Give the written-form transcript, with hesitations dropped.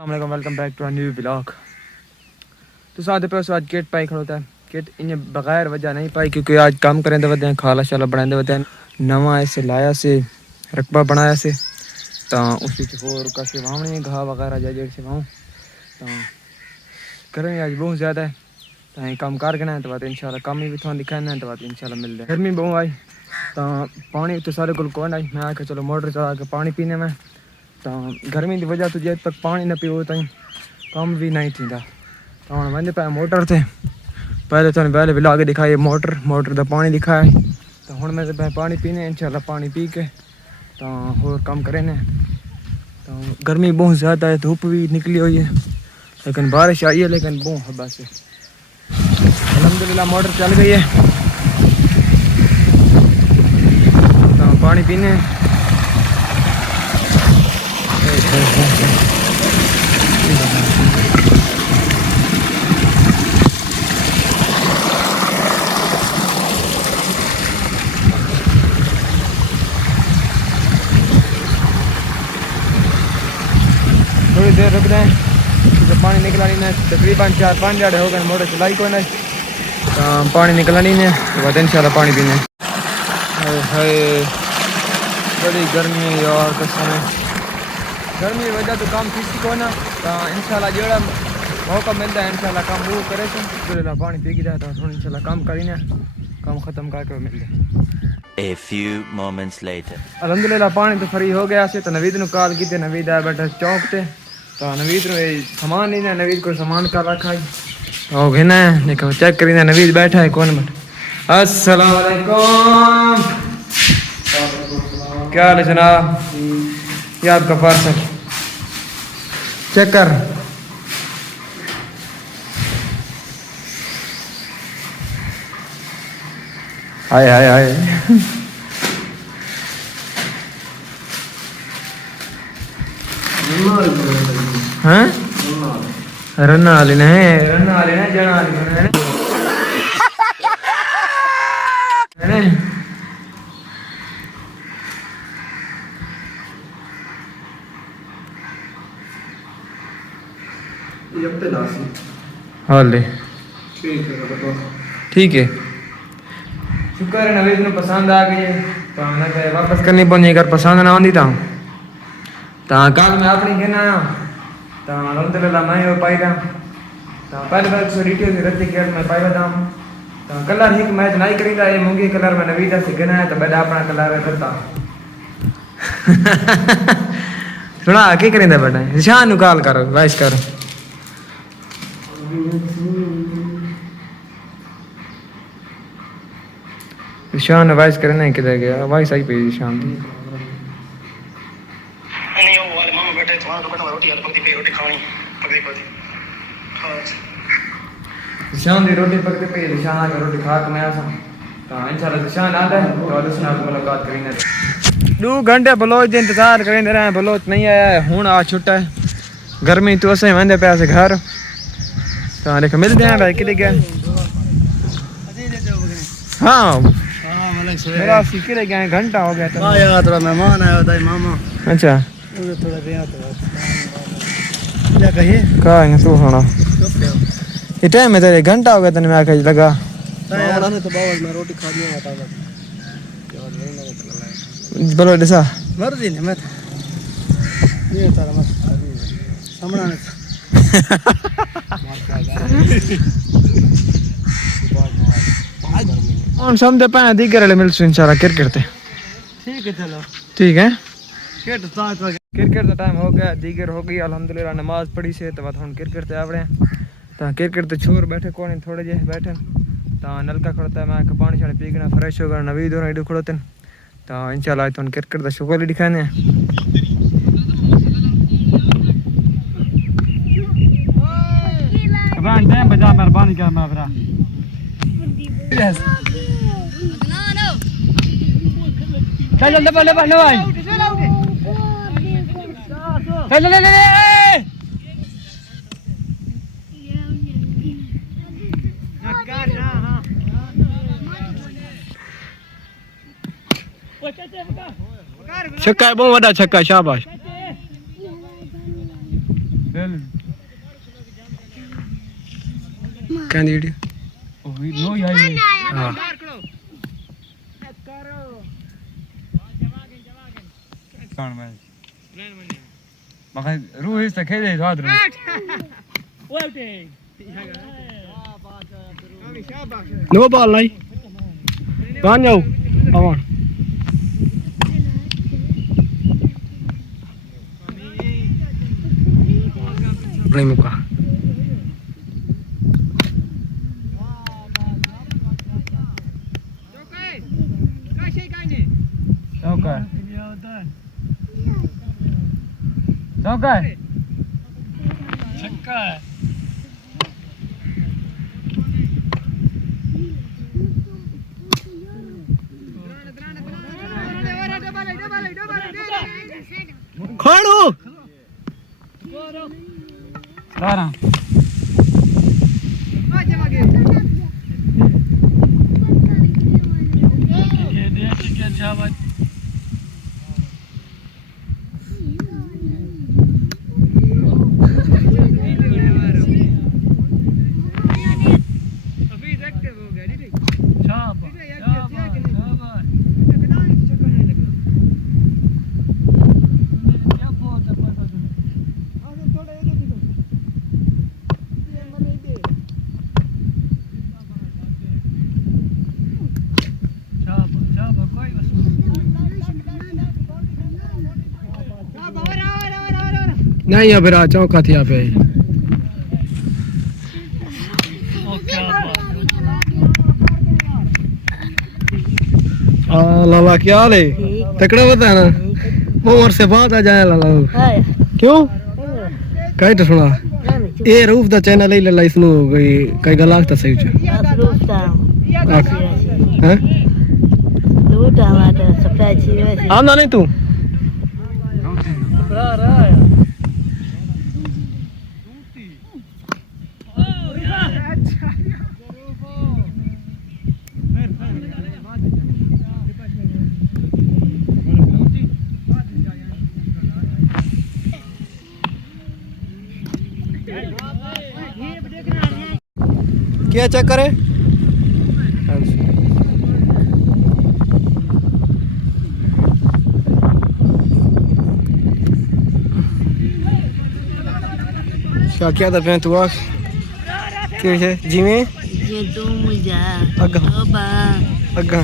Welcome back to a new vlog. तो साथ पे आज किट पाई खड़ोता है। किट इन्हें बगैर वजह नहीं पाई क्योंकि आज काम करें वते हैं, खाला शाला बनाते वते हैं, नवा ऐसे लाया से रकबा बनाया से तो उसी होर का से वावने घा वगैरह जा जेड़ से वाऊँ तो करें आज बहुत ज़्यादा है तो काम कार करना है तो बात इंशाल्लाह काम ही भी थोड़ा दिखाना है तो बात इंशाल्लाह मिल जाए। गर्मी बहुत आई तो पानी तो सारे को कौन आई मैं आके चलो मोटर चला के पानी पीने में तो गर्मी की वजह तो जब तक पानी न पीओ ताईं कम भी नहीं थींदा तो हम वंदे पे मोटर थे पहले तो पहले भी लाके दिखाई मोटर का पानी दिखाया तो हूँ मैं पे पानी पीने इंशाल्लाह पानी पी के तो होर काम करें ने तो गर्मी बहुत ज़्यादा है, धूप भी निकली हुई है लेकिन बारिश आई है लेकिन बहुत हवा से अल्हम्दुलिल्लाह मोटर चल गई है तो पानी पीने थोड़ी देर रुक रहे हैं तो पानी निकला नहीं है। तकरीबन 4-5 दिहाड़े हो गए मोटर चलाई को नहीं तो पानी निकला नहीं है तो बाद इंशाल्लाह पानी पीने। हाय बड़ी गर्मी है यार कसम है, गर्मी की वजह तो काम किसी को ना तो इंशाल्लाह जोड़ा मौका मिलता है इंशाल्लाह काम वो करे तो पानी पी के जाए तो इंशाल्लाह काम करीने काम ख़त्म करके मिल जाए। A few moments later. अल्हम्दुलिल्लाह पानी तो फ्री हो गया से तो नवीद ने कॉल की नवीद आया बैठा चौक पे तो नवीद ने सामान नहीं ना नवीद को सामान का रखा है तो घिना है देखो चेक करी नवीद बैठा है कौन बैठा। अस्सलाम वालेकुम, क्या हाल है जनाब? ये आपका पार्सल चेक कर। हाय हाय हाय हाँ रन्ना वाले ने जना वाले ने हाले ठीक है शुक्र है नवीद ने पसंद आ गई तो हमने वापस करनी पड़ी अगर पसंद ना आती तो कल मैं अपनी कहना आया तो अल्हम्दुलिल्लाह मैं वो पाई रहा तो पहले बार सो रिटियो से रत्ती केयर में पाई था तो कलर एक मैच नहीं करीदा ये मूंगी कलर में नवीद से कहना है तो बेटा अपना कलर करता थोड़ा आके करीदा बेटा निशान कॉल करो वाइस करो निशान वाइस करने किधर गया वाइस आई पे निशान निशान की रोटी पकते पे निशान की रोटी खा के मैं आसा तो इंशाल्लाह निशान आ जाए तो उससे मुलाकात करेंगे। 2 घंटे बलोच इंतजार करेंगे रहे बलोच नहीं आया है हूँ आ छुट्टा है गर्मी तो असें वंदे पे से घर तो देख मिलते हैं भाई किधर गया। हाँ मेरा किधर गया घंटा हो गया था आया थोड़ा मेहमान आया था मामा अच्छा थोड़ा रिया तो क्या कहिए कहाँ है तू सुना ये टाइम है तेरे घंटा हो गया तेने मैं आके लगा ने तो बावल में रोटी खा लिया था बोलो दिशा मर्जी ने मत ये तारा मत सामना ने कौन समझे पाए दीगर वाले मिल इंशाल्लाह क्रिकेट ते ठीक है चलो ठीक है क्रिकेट का टाइम हो गया दीगर हो गई अल्हम्दुलिल्लाह नमाज पढ़ी से तो हम क्रिकेट ते आवड़े तो क्रिकेट तो छोर बैठे कौन थोड़े जे बैठे तो नलका खड़ता है मैं पानी शानी पीना फ्रेश होगा नवीद होना इडू खड़ोते तो इंशाल्लाह तो क्रिकेट का शुक्र दिखाने बजा मेहरबानी कर मेरा चल जल्दी बोले बनो भाई चल ले ले छक्का है बहुत बड़ा छक्का शाबाश ले कहंदी वीडियो नो यार हां कौन मैं मगर रूह इस तक खेले तो आदर नो बॉल लाई कहां जाओ आवन नहीं मुका चौका छक्का है खड़ो 12 ये देख के अच्छा बात नहीं अब रात चौका थी यहाँ पे लाला क्या हाल है तकड़ा बता ना उम्र से बात आ जाए लाला क्यों कहीं तो सुना ये रूफ दा चैनल ही लाला इसनु कई गलाक ता सही छ हैं आमदा नहीं तू क्या चक्कर है क्या था तू आख क्या है जी में ये तू मुझे अग्गा